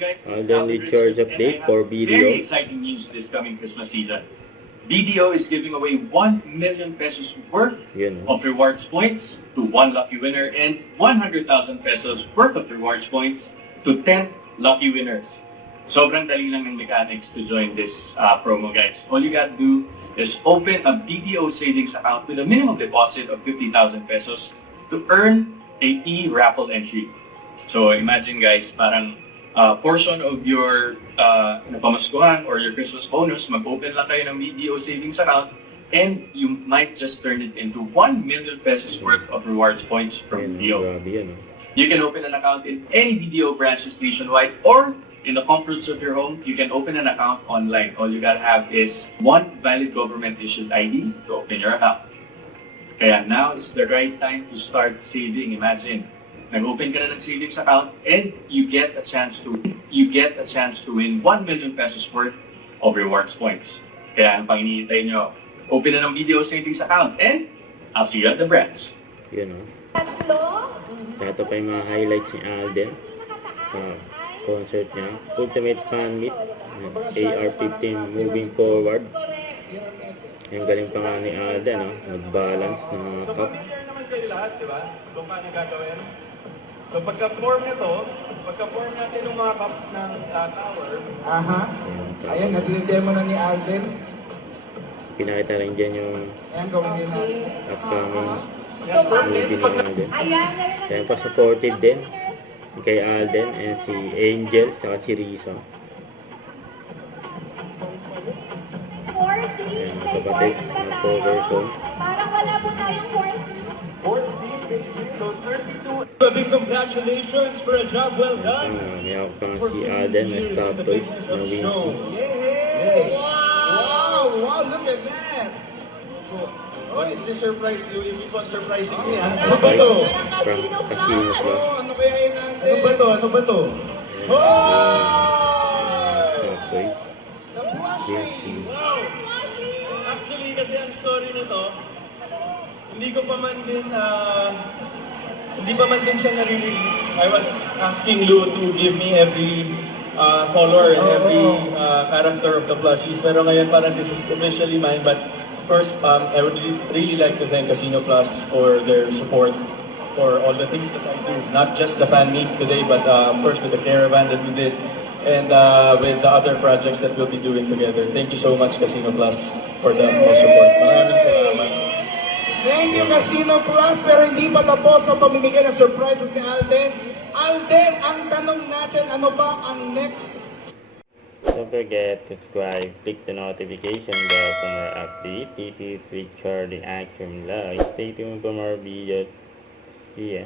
guys, Alden recharge update for very BDO. exciting news this coming Christmas season. BDO is giving away 1 million pesos worth Yun. of rewards points to 1 lucky winner and 100,000 pesos worth of rewards points to 10 lucky winners. Sobrang dali lang ng mechanics to join this promo, guys. All you gotta do is open a BDO savings account with a minimum deposit of 50,000 pesos to earn a e-raffle entry. So imagine, guys, parang portion of your napamaskuhan or your Christmas bonus, mag-open lang kayo ng BDO savings account and you might just turn it into 1 million pesos worth of rewards points from BDO. Grabe yan. You can open an account in any BDO branches nationwide or in the comforts of your home. You can open an account online. All you gotta have is one valid government-issued ID to open your account. Kaya now is the right time to start saving. Imagine, nag-open ka na ng savings account and you get a chance to win 1 million pesos worth of rewards points. Kaya ang panghinihintay nyo, open na ng BDO savings account and I'll see you at the branch. Yun o. So ito pa yung mga highlights ni Alden. Concert niya. Ultimate Fan Meet. AR-15 moving forward. Yung galing pa nga ni Alden, nag-balance ng mga cup. naman kayo lahat, di ba? Kung paano gagawin. So pagka-form natin ng mga cups ng tower. Aha. Ayan, nag-demo na ni Alden. Pinakita rin dyan yung Ayan, gawin din natin. upcoming Yan, movie ni Alden. Kaya pa supported din kay Alden and si Angel saka si Rizzo. Ayan, kapatid na cover phone. Parang wala po tayong 4C. So 32. A big congratulations for a job well done. Niyawag pa nga si Alden na stop toys na Wincy. Yay! Wow! Wow, look at that! Oh, is this surprise you? You keep on surprising me, ha? Ano Ano ba to? From Casino Plus. Oh, ano kaya yun natin? Ano ba to? Ano ba to? Oh! Stop toys. The blushing! Wincy. Wow! Actually, kasi ang story nito, hindi pa man din siya nare-release. I was asking Lou to give me every color and every character of the plushies. Pero ngayon parang this is officially mine. But first, I would really like to thank Casino Plus for their support for all the things that I do. Not just the fan meet today, but of course with the caravan that we did and with the other projects that we'll be doing together. Thank you so much, Casino Plus, for the support. Maraming salamat. Thank you, Casino Plus, pero hindi pa tapos ang pamimigay ng surprises ni Alden. Alden, ang tanong natin, ano ba ang next? Don't forget to subscribe, click the notification bell for more updates. This is Richard, the Action Live. Stay tuned for more videos. See ya.